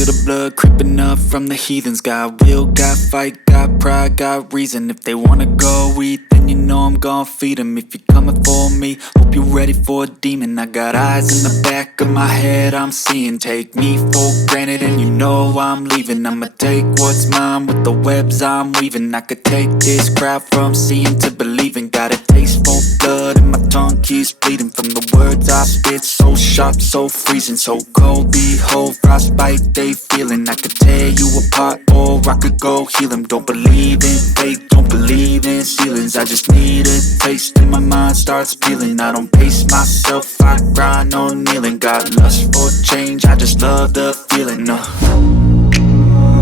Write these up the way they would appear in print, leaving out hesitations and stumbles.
feel the blood creeping up from the heathens. Got will, got fight, got pride, got reason. If they wanna go eat, then you know I'm gon' feed them. If you're coming for me, hope you're ready for a demon. I got eyes in the back of my head, I'm seeing. Take me for granted and you know I'm leaving. I'ma take what's mine with the webs I'm weaving. I could take this crowd from seeing to believing. Got a taste for blood and my tongue keeps bleeding from the words I spit. So sharp, so freezing, so cold. Behold, frostbite they feeling. I could tear you apart or I could go heal them. Don't believe in fate, don't believe in ceilings. I just need a taste and my mind starts peeling. I don't pace myself, I grind on kneeling. Got lust for change, I just love the feeling.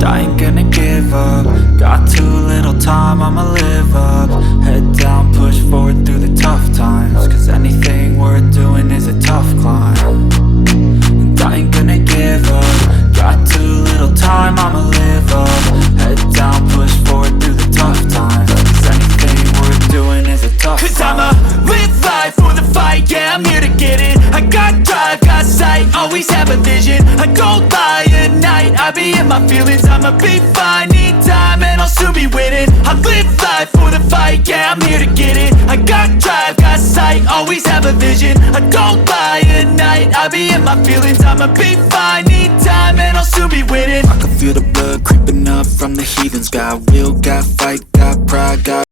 I ain't gonna give up. Got too little time, I'ma live up. Head down, push forward through the tough times. Cause anything worth doing is a tough climb. And I ain't gonna give up. Got too little time, I'ma live up. Head down, push forward through the tough times. Cause anything worth doing is a tough climb. Cause I'ma live life for the fight, yeah, I'm here to get it. I got drive, got sight, always have a vision. I don't lie at night, I be in my feelings. I'ma be fine, need time and I'll soon be winning. I live life for the fight, yeah, I'm here to get it. I got drive, got sight, always have a vision. I don't lie at night, I be in my feelings. I'ma be fine, need time and I'll soon be winning. I can feel the blood creeping up from the heathens. Got will, got fight, got pride, got